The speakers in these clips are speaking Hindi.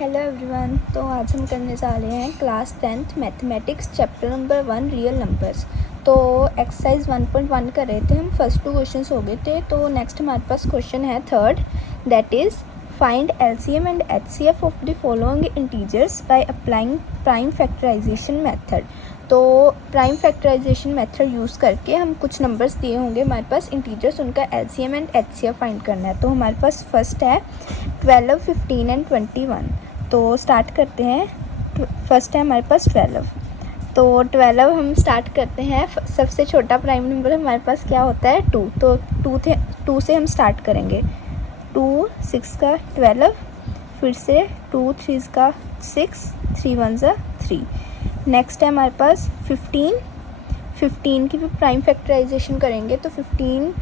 Hello everyone. तो आज हम करने जा रहे हैं class 10th mathematics chapter number 1 real numbers. तो एक्सरसाइज 1.1 कर रहे थे हम, फर्स्ट 2 क्वेश्चंस हो गए थे। तो नेक्स्ट हमारे पास क्वेश्चन है third, that is find LCM and HCF of the following integers by applying prime factorisation method. तो प्राइम फैक्टराइजेशन मेथड यूज़ करके हम कुछ नंबर्स दिए होंगे हमारे पास इंटीजर्स, उनका एलसीएम एंड एचसीएफ फाइंड करना है। तो हमारे पास फर्स्ट है 12, 15 एंड 21। तो स्टार्ट करते हैं। फर्स्ट है हमारे पास 12। तो 12 हम स्टार्ट करते हैं। सबसे छोटा प्राइम नंबर हमारे पास क्या होता है 2। तो 2 से हम स्टार्ट करेंगे। 2 6 का 12, फिर से 2 3 का 6, 3 1 ज़ा 3। नेक्स्ट है हमारे पास 15 की भी प्राइम फैक्टराइजेशन करेंगे। तो 15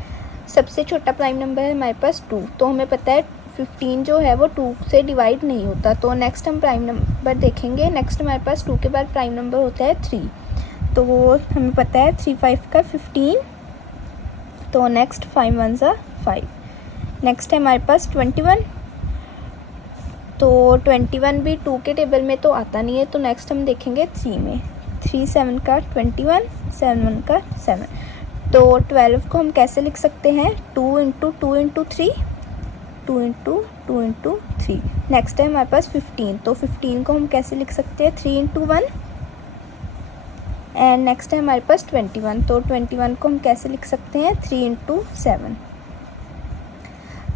सबसे छोटा प्राइम नंबर है हमारे पास 2। तो हमें पता है 15 जो है वो 2 से डिवाइड नहीं होता। तो नेक्स्ट हम प्राइम नंबर देखेंगे। नेक्स्ट हमारे पास 2 के बाद प्राइम नंबर होता है 3। तो हमें पता है 3 5 का 15। तो नेक्स्ट 5 1 ज़ा 5। नेक्स्ट है हमारे पास 21। तो 21 भी 2 के टेबल में तो आता नहीं है। तो नेक्स्ट हम देखेंगे 3 में। 3 7 का 21, 7 1 का 7। तो 12 को हम कैसे लिख सकते हैं 2 × 2 × 3, 2 × 2 × 3। नेक्स्ट है हमारे पास 15। तो 15 को हम कैसे लिख सकते हैं 3 × 1। एंड नेक्स्ट है हमारे पास 21। तो 21 को हम कैसे लिख सकते हैं 3 × 7।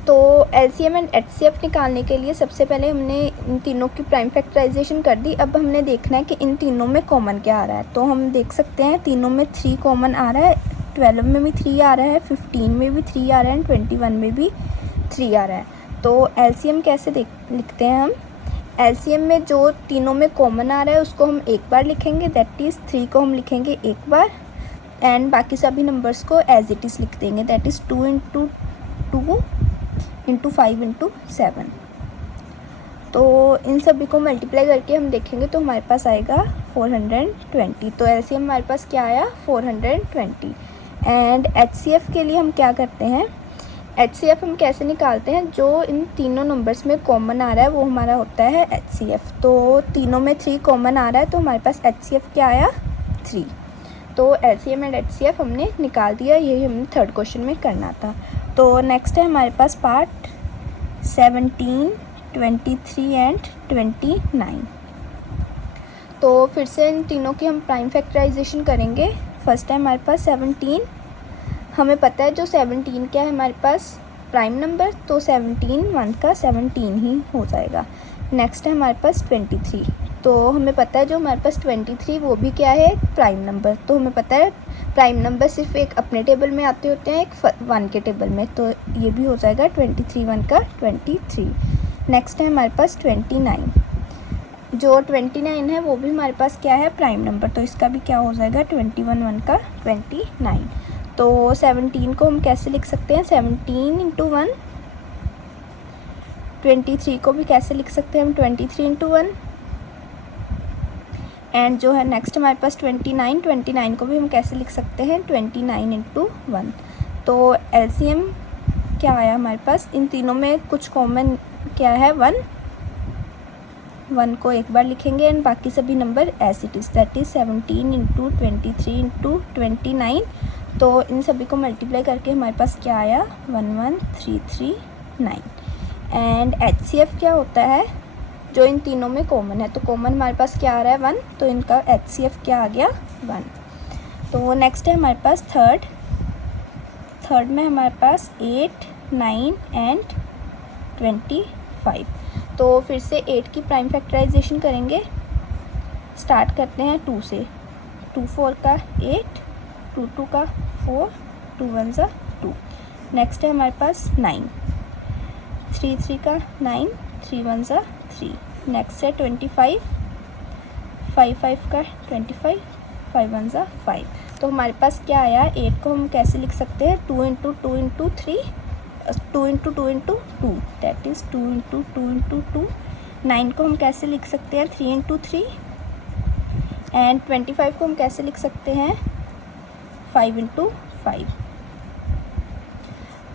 तो एलसीएम एंड एचसीएफ निकालने के लिए सबसे पहले हमने इन तीनों की प्राइम फैक्टराइजेशन कर दी। अब हमने देखना है कि इन तीनों में कॉमन क्या आ रहा है। तो हम देख सकते हैं तीनों में 3 कॉमन आ रहा है। 12 में भी 3 आ रहा है, 15 में भी 3 आ रहा है एंड 21 में भी 3 आ रहा है। तो एलसीएम कैसे लिखते हैं हम। एलसीएम में जो तीनों में कॉमन आ रहा है उसको हम एक बार लिखेंगे, दैट इज़ 3 को हम लिखेंगे एक बार एंड बाकी सभी नंबर्स को एज इट इज़ लिख देंगे, दैट इज़ 2 × 2 × 5 × 7। तो इन सभी को मल्टीप्लाई करके हम देखेंगे तो हमारे पास आएगा 420। तो एलसीएम हमारे पास क्या आया 420। एंड एचसीएफ के लिए हम क्या करते हैं, एचसीएफ हम कैसे निकालते हैं, जो इन तीनों नंबर्स में कॉमन आ रहा है वो हमारा होता है एचसीएफ। तो तीनों में 3 कॉमन आ रहा है तो हमारे पास एचसीएफ क्या आया 3। तो एलसीएम एंड एचसीएफ हमने निकाल दिया। यही हमने थर्ड क्वेश्चन में करना था। तो नेक्स्ट है हमारे पास पार्ट 17, 23 एंड 29। तो फिर से इन तीनों की हम प्राइम फैक्टराइजेशन करेंगे। फर्स्ट है हमारे पास 17। हमें पता है जो 17 क्या है हमारे पास प्राइम नंबर, तो 17 1 का 17 ही हो जाएगा। नेक्स्ट है हमारे पास 23। तो हमें पता है जो हमारे पास 23 वो भी क्या है प्राइम नंबर। तो हमें पता है प्राइम नंबर सिर्फ एक अपने टेबल में आते होते हैं, एक 1 के टेबल में। तो ये भी हो जाएगा 23 1 का 23। नेक्स्ट है हमारे पास 29। जो 29 है वो भी हमारे पास क्या है प्राइम नंबर। तो इसका भी क्या हो जाएगा 21 1 का 29। तो 17 को हम कैसे लिख सकते हैं 17 × 1। 23 को भी कैसे लिख सकते हैं हम 23 × 1। एंड जो है नेक्स्ट हमारे पास 29 को भी हम कैसे लिख सकते हैं 29 × 1। तो एलसीएम क्या आया हमारे पास, इन तीनों में कुछ कॉमन क्या है 1 को एक बार लिखेंगे एंड बाकी सभी number as it is, that is 17 × 23 × 29। तो इन सभी को मल्टीप्लाई करके हमारे पास क्या आया 11339। एंड एचसीएफ क्या होता है, जो इन तीनों में कॉमन है। तो कॉमन हमारे पास क्या आ रहा है 1, तो इनका एचसीएफ क्या आ गया 1। तो नेक्स्ट है हमारे पास थर्ड में हमारे पास 8 9 एंड 25। तो फिर से 8 की प्राइम फैक्टराइजेशन करेंगे। स्टार्ट करते हैं 2 से। 2 4 का 8, 2 2 का 4, 2 1 ज़ा 2। नेक्स्ट है हमारे पास 9, 3 3 का 9, 3 1 ज़ा 3। नेक्स्ट है 25, 5 5 का 25, 5 1 ज़ा 5। तो हमारे पास क्या आया 8 को हम कैसे लिख सकते हैं 2 × 2 × 3, 2 × 2 × 2, दैट इज़ 2 × 2 × 2। 9 को हम कैसे लिख सकते हैं 3 × 3। एंड 25 को हम कैसे लिख सकते हैं 5 × 5।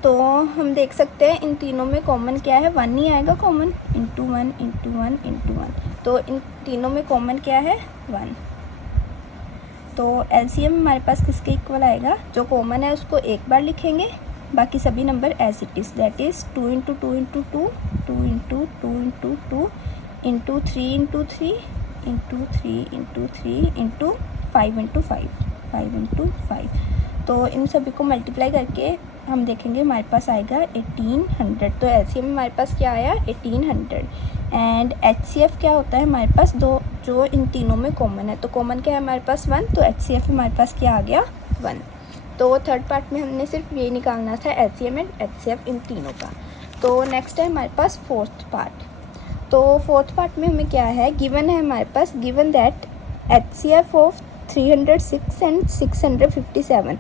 तो हम देख सकते हैं इन तीनों में कॉमन क्या है, 1 ही आएगा कॉमन, इंटू 1 इंटू 1 इंटू 1। तो इन तीनों में कॉमन क्या है, 1। तो एलसीएम हमारे पास किसके इक्वल आएगा, जो कॉमन है उसको एक बार लिखेंगे, बाकी सभी number as it is, that is 2 into 2 into 2, 2 into 2 into 2 into 3 into 3 into 3 into 3 into 5 into 5, 5 into 5। तो इन सभी को मल्टीप्लाई करके हम देखेंगे हमारे पास आएगा 1800। तो एलसीएम हमारे पास क्या आया, 1800। एंड एचसीएफ क्या होता है हमारे पास, दो जो इन तीनों में कॉमन है, तो कॉमन क्या है हमारे पास 1, तो एचसीएफ हमारे पास क्या आ गया, 1। तो थर्ड पार्ट में हमने सिर्फ ये निकालना था एलसीएम एंड एचसीएफ इन तीनों का। तो नेक्स्ट है हमारे पास फोर्थ पार्ट। तो फोर्थ पार्ट में हमें क्या है, गिवन है हमारे पास, given that HCF of 306 and 657।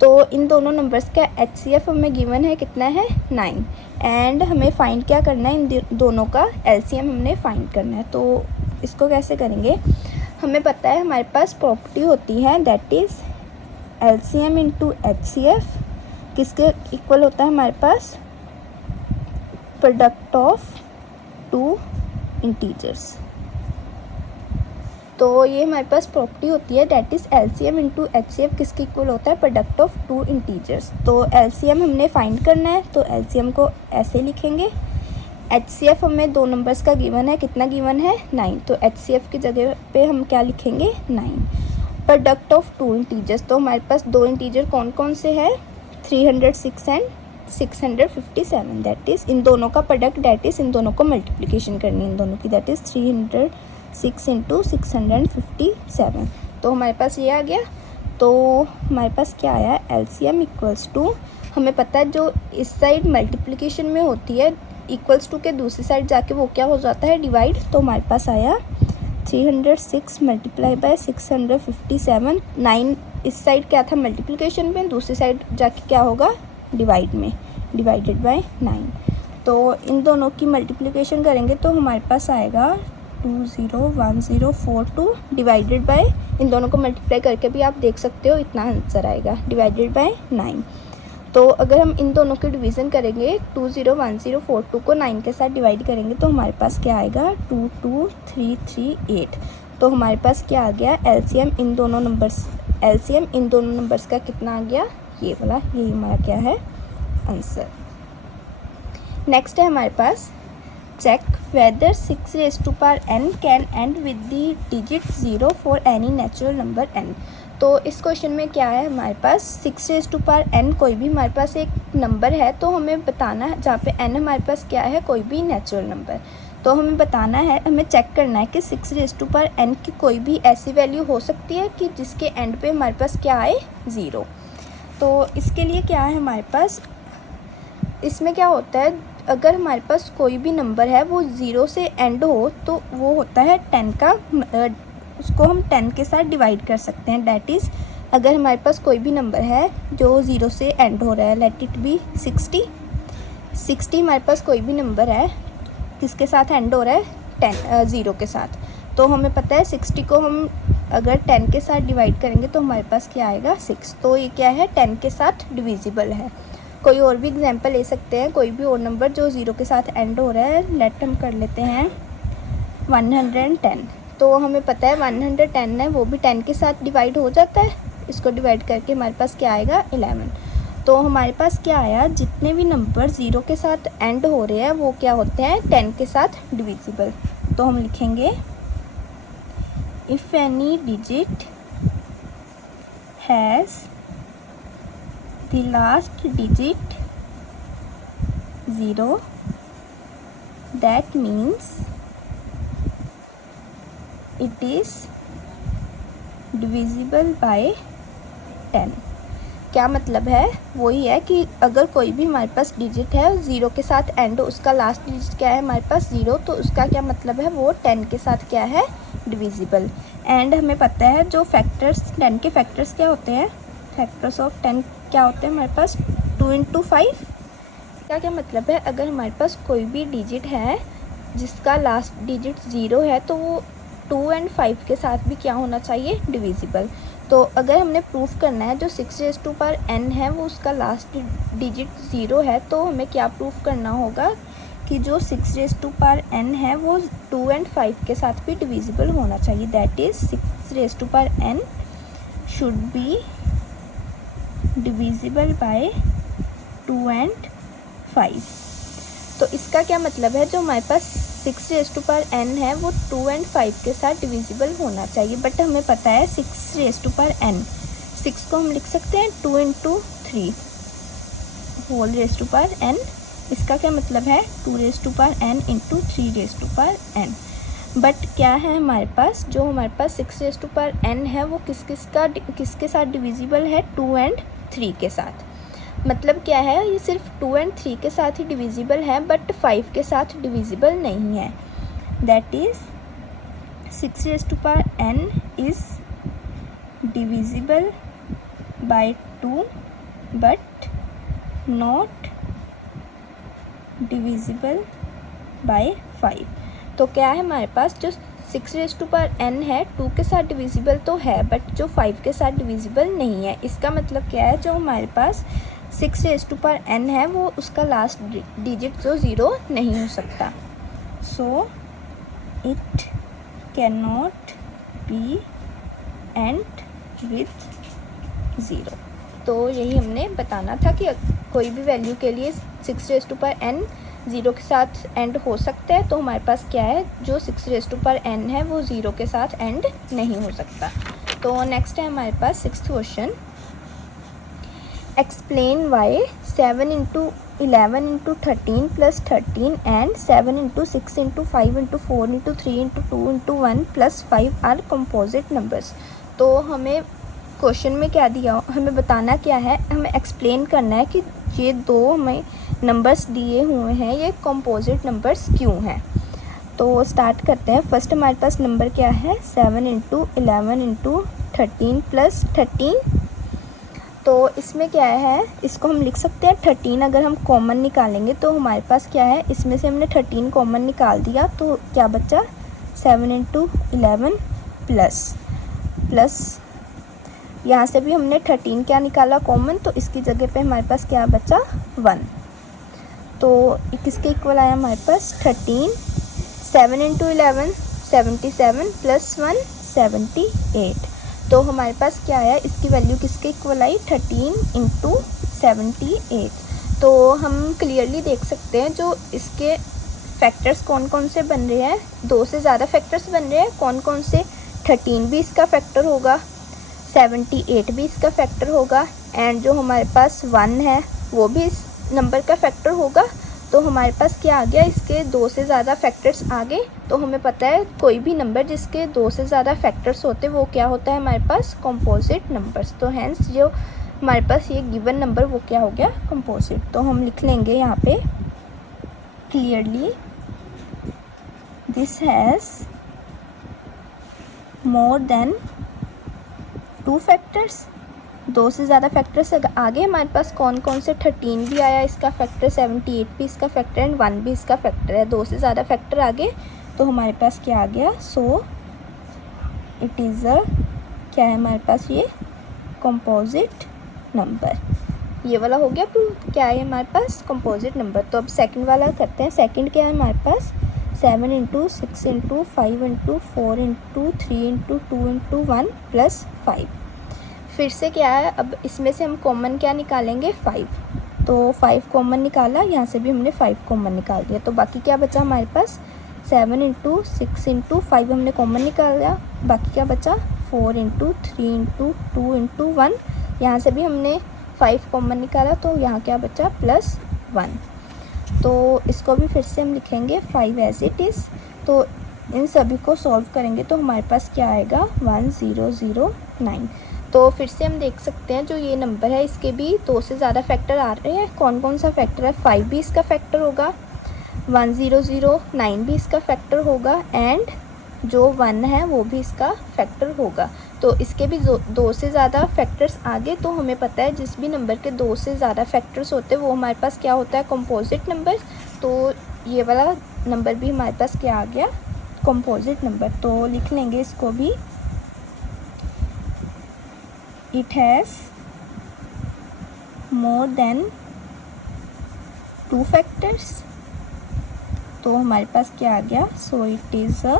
तो इन दोनों नंबर्स का एचसीएफ हमें गिवन है कितना है, 9। एंड हमें फाइंड क्या करना है, इन दोनों का एलसीएम हमने फाइंड करना है। तो इसको कैसे करेंगे, हमें पता है हमारे पास प्रॉपर्टी होती है that is LCM into HCF किसके इक्वल होता है हमारे पास, प्रोडक्ट ऑफ 2 इंटीजर्स। तो ये हमारे पास प्रॉपर्टी होती है that is LCM into HCF किसके इक्वल होता है, प्रोडक्ट ऑफ 2 इंटीजर्स। तो एलसीएम हमने फाइंड करना है, तो एलसीएम को ऐसे लिखेंगे। एचसीएफ हमें दो नंबर्स का गिवन है, कितना गिवन है, 9। तो एचसीएफ की जगह पे हम क्या लिखेंगे, 9। प्रोडक्ट ऑफ 2 इंटीजर्स, तो हमारे पास 2 इंटीजर कौन कौन से हैं, 306 एंड 657। दैट इज़ इन दोनों का प्रोडक्ट, दैट इज़ इन दोनों को मल्टीप्लिकेशन करनी है इन दोनों की, दैट इज़ 306 इंटू 657। तो हमारे पास ये आ गया। तो हमारे पास क्या आया, एलसीएम इक्वल्स टू, हमें पता है जो इस साइड मल्टीप्लिकेशन में होती है इक्वल्स टू के दूसरी साइड जाके वो क्या हो जाता है, डिवाइड। तो हमारे पास आया 306 मल्टीप्लाई बाय 657। 9 इस साइड क्या था मल्टीप्लिकेशन में, दूसरी साइड जाके क्या होगा, डिवाइड में, डिवाइडेड बाय 9। तो इन दोनों की मल्टीप्लिकेशन करेंगे तो हमारे पास आएगा 201042 डिवाइडेड बाय, इन दोनों को मल्टीप्लाई करके भी आप देख सकते हो इतना आंसर आएगा, डिवाइडेड बाय 9। तो अगर हम इन दोनों की डिवीज़न करेंगे 201042 को 9 के साथ डिवाइड करेंगे तो हमारे पास क्या आएगा, 22338। तो हमारे पास क्या आ गया, एलसीएम इन दोनों नंबर्स का कितना आ गया, ये वाला, यही हमारा क्या है आंसर। नेक्स्ट है हमारे पास, check whether 6 raised to power n can end with the digit 0 for any natural number n। तो इस क्वेश्चन में क्या है हमारे पास, 6 raised to power n कोई भी हमारे पास एक नंबर है, तो हमें बताना है जहाँ पे n हमारे पास क्या है, कोई भी नेचुरल नंबर। तो हमें बताना है, हमें चेक करना है कि 6 raised to power n की कोई भी ऐसी वैल्यू हो सकती है कि जिसके एंड पे हमारे पास क्या आए, 0। तो इसके लिए क्या है हमारे पास, इसमें क्या होता है, अगर हमारे पास कोई भी नंबर है वो 0 से एंड हो तो वो होता है 10 का, उसको हम 10 के साथ डिवाइड कर सकते हैं। डैट इज़ अगर हमारे पास कोई भी नंबर है जो 0 से एंड हो रहा है, लेट इट बी 60 हमारे पास कोई भी नंबर है किसके साथ एंड हो रहा है, 0 के साथ। तो हमें पता है 60 को हम अगर 10 के साथ डिवाइड करेंगे तो हमारे पास क्या आएगा, 6। तो ये क्या है, 10 के साथ डिविजिबल है। कोई और भी एग्जांपल ले सकते हैं, कोई भी और नंबर जो 0 के साथ एंड हो रहा है, लेट हम कर लेते हैं 110। तो हमें पता है 110 है वो भी 10 के साथ डिवाइड हो जाता है, इसको डिवाइड करके हमारे पास क्या आएगा, 11। तो हमारे पास क्या आया, जितने भी नंबर 0 के साथ एंड हो रहे हैं वो क्या होते हैं, 10 के साथ डिविजिबल। तो हम लिखेंगे if any digit has the last digit 0, that means it is divisible by 10। क्या मतलब है, वही है कि अगर कोई भी हमारे पास डिजिट है 0 के साथ एंड, उसका लास्ट डिजिट क्या है हमारे पास 0, तो उसका क्या मतलब है, वो 10 के साथ क्या है, डिविजिबल। एंड हमें पता है जो फैक्टर्स, 10 के फैक्टर्स क्या होते हैं, फैक्टर्स ऑफ 10 क्या होते हैं हमारे पास, 2 इंटू 5। इसका क्या मतलब है, अगर हमारे पास कोई भी डिजिट है जिसका लास्ट डिजिट 0 है तो वो 2 एंड 5 के साथ भी क्या होना चाहिए, डिविजिबल। तो अगर हमने प्रूफ करना है जो 6 रेज़ टू पावर n है वो उसका लास्ट डिजिट 0 है, तो हमें क्या प्रूफ करना होगा कि जो 6 रेज़ टू पावर n है वो 2 और 5 के साथ भी डिविजिबल होना चाहिए। That is 6 raise to power n should be divisible by 2 और 5। तो इसका क्या मतलब है, जो हमारे पास 6 रेज़ टू पावर n है वो 2 और 5 के साथ डिविजिबल होना चाहिए, बट हमें पता है 6 रेज़ टू पावर n, 6 को हम लिख सकते हैं 2 into 3 whole raise to power n। इसका क्या मतलब है 2 raise to power n into 3 raise to power n। But क्या है हमारे पास, जो हमारे पास 6 रेज़ टू पावर n है वो किसके साथ डिविजिबल है, 2 और 3 के साथ। मतलब क्या है, ये सिर्फ 2 और 3 के साथ ही डिविजिबल है बट 5 के साथ डिविजिबल नहीं है। That is 6 raise to power n is divisible by 2 but not divisible by 5। तो क्या है हमारे पास, जो 6 रेज़ टू पावर n है 2 के साथ डिविजिबल तो है बट जो 5 के साथ डिविजिबल नहीं है। इसका मतलब क्या है, जो हमारे पास 6 रेज़ टू पावर n है वो उसका लास्ट डिजिट जो 0 नहीं हो सकता। So it can not be and with 0। तो यही हमने बताना था कि कोई भी वैल्यू के लिए 6 रेज़ टू पावर n 0 के साथ एंड हो सकता है, तो हमारे पास क्या है, जो 6 रेज़ टू पावर n है वो 0 के साथ एंड नहीं हो सकता। तो नेक्स्ट है हमारे पास 6th question, explain why 7 into 11 into 13 plus 13 and 7 into 6 into 5 into 4 into 3 into 2 into 1 plus 5 are composite numbers. तो हमें क्वेश्चन में क्या दिया, हमें बताना क्या है, हमें एक्सप्लेन करना है कि ये दो हमें नंबर्स दिए हुए हैं ये कंपोजिट नंबर्स क्यों हैं। तो स्टार्ट करते हैं। फर्स्ट हमारे पास नंबर क्या है, 7 इंटू 11 इंटू 13 प्लस 13। तो इसमें क्या है, इसको हम लिख सकते हैं 13। अगर हम कॉमन निकालेंगे तो हमारे पास क्या है, इसमें से हमने 13 कॉमन निकाल दिया तो क्या बचा 7 इंटू 11 प्लस यहाँ से भी हमने 13 क्या निकाला कॉमन, तो इसकी जगह पे हमारे पास क्या बचा 1। तो किसके इक्वल आया हमारे पास 13। 7 इंटू 11 77 प्लस 1 78। तो हमारे पास क्या आया, इसकी वैल्यू किसके इक्वल आई 13 इंटू 78। तो हम क्लियरली देख सकते हैं जो इसके फैक्टर्स कौन कौन से बन रहे हैं, 2 से ज़्यादा फैक्टर्स बन रहे हैं। कौन कौन से, 13 भी इसका फैक्टर होगा, 78 भी इसका फैक्टर होगा एंड जो हमारे पास 1 है वो भी इस नंबर का फैक्टर होगा। तो हमारे पास क्या आ गया, इसके 2 से ज़्यादा फैक्टर्स आ गए। तो हमें पता है कोई भी नंबर जिसके 2 से ज़्यादा फैक्टर्स होते वो क्या होता है हमारे पास कंपोजिट नंबर्स। तो हैंस जो हमारे पास ये गिवन नंबर वो क्या हो गया कंपोजिट। तो हम लिख लेंगे यहाँ पे clearly, this has more than 2 factors. 2 से ज़्यादा फैक्टर्स आगे हमारे पास कौन कौन से, 13 भी आया इसका फैक्टर, 78 भी इसका फैक्टर एंड 1 भी इसका फैक्टर है। 2 से ज़्यादा फैक्टर आगे तो हमारे पास क्या आ गया, सो इट इज़ अ क्या है हमारे पास ये कंपोजिट नंबर। ये वाला हो गया प्रूफ, क्या है हमारे पास कंपोजिट नंबर। तो अब सेकंड वाला करते हैं। सेकंड क्या है हमारे पास, 7 into 6 into 5 into 4 into 3 into 2 into 1 plus 5। फिर से क्या है, अब इसमें से हम कॉमन क्या निकालेंगे 5। तो 5 कॉमन निकाला, यहाँ से भी हमने 5 कॉमन निकाल दिया। तो बाकी क्या बचा हमारे पास, 7 इंटू 6 इंटू 5 हमने कॉमन निकाला, बाकी क्या बचा 4 इंटू 3 इंटू 2 इंटू 1। यहाँ से भी हमने 5 कॉमन निकाला तो यहाँ क्या बचा प्लस 1। तो इसको भी फिर से हम लिखेंगे 5 एज इट इज़। तो इन सभी को सॉल्व करेंगे तो हमारे पास क्या आएगा 1009। तो फिर से हम देख सकते हैं जो ये नंबर है इसके भी 2 से ज़्यादा फैक्टर आ रहे हैं। कौन कौन सा फैक्टर है, 5 भी इसका फैक्टर होगा, 1009 भी इसका फैक्टर होगा एंड जो 1 है वो भी इसका फैक्टर होगा। तो इसके भी 2 से ज़्यादा फैक्टर्स आगे। तो हमें पता है जिस भी नंबर के 2 से ज़्यादा फैक्टर्स होते हैं वो हमारे पास क्या होता है कंपोजिट नंबर। तो ये वाला नंबर भी हमारे पास क्या आ गया कंपोजिट नंबर। तो लिख लेंगे इसको भी it has more than 2 factors. तो हमारे पास क्या आ गया, सो इट इज़ अ,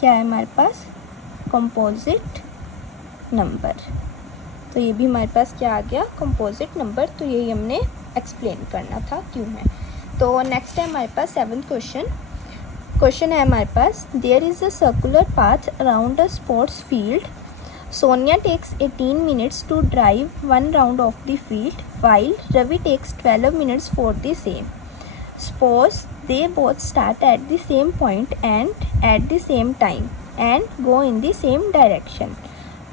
क्या है हमारे पास, कंपोजिट नंबर। तो ये भी हमारे पास क्या आ गया, कंपोजिट नंबर। तो यही हमने एक्सप्लेन करना था क्यों है। तो नेक्स्ट है हमारे पास 7th क्वेश्चन है हमारे पास, there is a circular path around a sports field. Sonia takes 18 minutes to drive one round of the field, while Ravi takes 12 minutes for the same. Suppose they both start at the same point and at the same time and go in the same direction.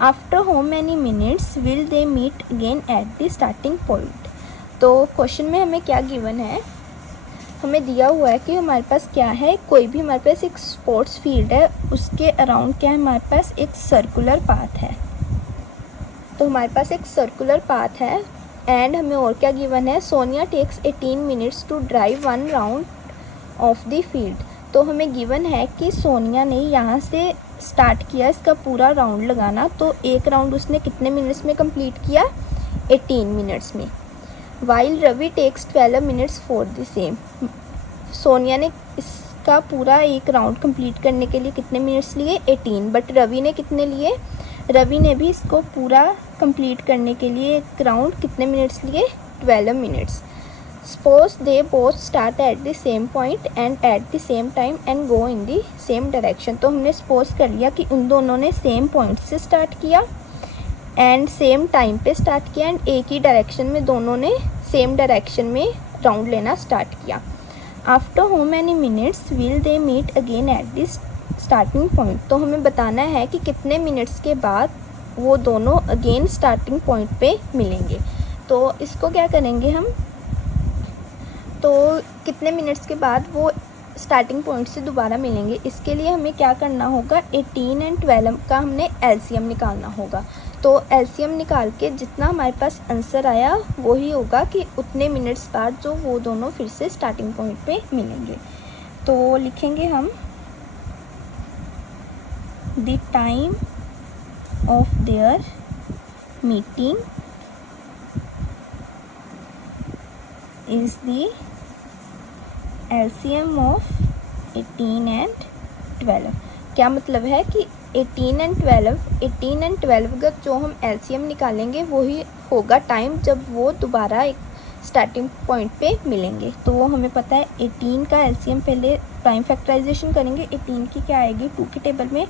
After how many minutes will they meet again at the starting point? तो क्वेश्चन में हमें क्या गिवन है, हमें दिया हुआ है कि हमारे पास क्या है, कोई भी हमारे पास एक स्पोर्ट्स फील्ड है, उसके अराउंड क्या है हमारे पास एक सर्कुलर पाथ है। तो हमारे पास एक सर्कुलर पाथ है एंड हमें और क्या गिवन है, Sonia takes 18 minutes to drive one round of the field. तो हमें गिवन है कि सोनिया ने यहाँ से स्टार्ट किया इसका पूरा राउंड लगाना, तो एक राउंड उसने कितने मिनट्स में कंप्लीट किया, 18 मिनट्स में। While Ravi takes 12 minutes for the same. Sonia ने इसका पूरा एक राउंड कंप्लीट करने के लिए कितने मिनट्स लिए, 18, बट रवि ने कितने लिए, रवि ने भी इसको पूरा कंप्लीट करने के लिए एक राउंड कितने मिनट्स लिए, 12 minutes. Suppose they both start at the same point and at the same time and go in the same direction. तो हमने सपोज कर लिया कि उन दोनों ने सेम पॉइंट से स्टार्ट किया एंड सेम टाइम पे स्टार्ट किया एंड एक ही डायरेक्शन में दोनों ने सेम डायरेक्शन में राउंड लेना स्टार्ट किया। After how many minutes will they meet again at this starting point. तो हमें बताना है कि कितने मिनट्स के बाद वो दोनों अगेन स्टार्टिंग पॉइंट पे मिलेंगे। तो इसको क्या करेंगे हम, तो कितने मिनट्स के बाद वो स्टार्टिंग पॉइंट से दोबारा मिलेंगे, इसके लिए हमें क्या करना होगा, 18 एंड 12 का हमने एलसीएम निकालना होगा। तो एलसीएम निकाल के जितना हमारे पास आंसर आया वही होगा कि उतने मिनट्स बाद जो वो दोनों फिर से स्टार्टिंग पॉइंट पे मिलेंगे। तो लिखेंगे हम the time of their meeting is the LCM of 18 and 12। क्या मतलब है कि 18 एंड 12 का जो हम एलसीएम निकालेंगे वही होगा टाइम जब वो दोबारा एक स्टार्टिंग पॉइंट पे मिलेंगे। तो वो हमें पता है 18 का एलसीएम, पहले प्राइम फैक्टराइजेशन करेंगे। 18 की क्या आएगी, 2 की टेबल में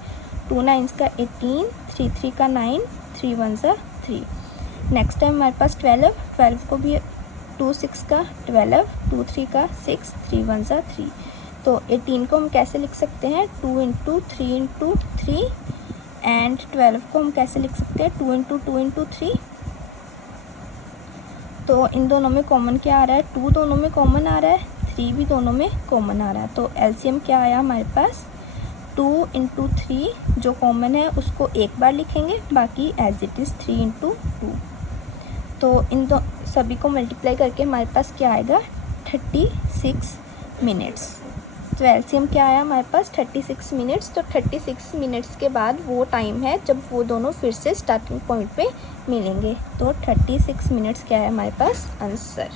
2 9 का 18, 3 3 का 9, 3 1 का 3। नेक्स्ट टाइम हमारे पास 12 को भी 2 6 का 12, 2 3 का 6, 3 1 का 3। तो 18 को हम कैसे लिख सकते हैं, 2 इंटू 3 इंटू 3 एंड 12 को हम कैसे लिख सकते हैं, 2 इंटू 2 इंटू 3। तो इन दोनों में कॉमन क्या आ रहा है, 2 दोनों में कॉमन आ रहा है, 3 भी दोनों में कॉमन आ रहा है। तो एलसीएम क्या आया हमारे पास, 2 इंटू 3 जो कॉमन है उसको एक बार लिखेंगे, बाकी एज इट इज़ 3 इंटू 2। तो इन दो सभी को मल्टीप्लाई करके हमारे पास क्या आएगा, 36 मिनट्स। तो एलसीएम क्या आया हमारे पास, 36 मिनट्स। तो 36 मिनट्स के बाद वो टाइम है जब वो दोनों फिर से स्टार्टिंग पॉइंट पे मिलेंगे। तो 36 मिनट्स क्या है हमारे पास आंसर।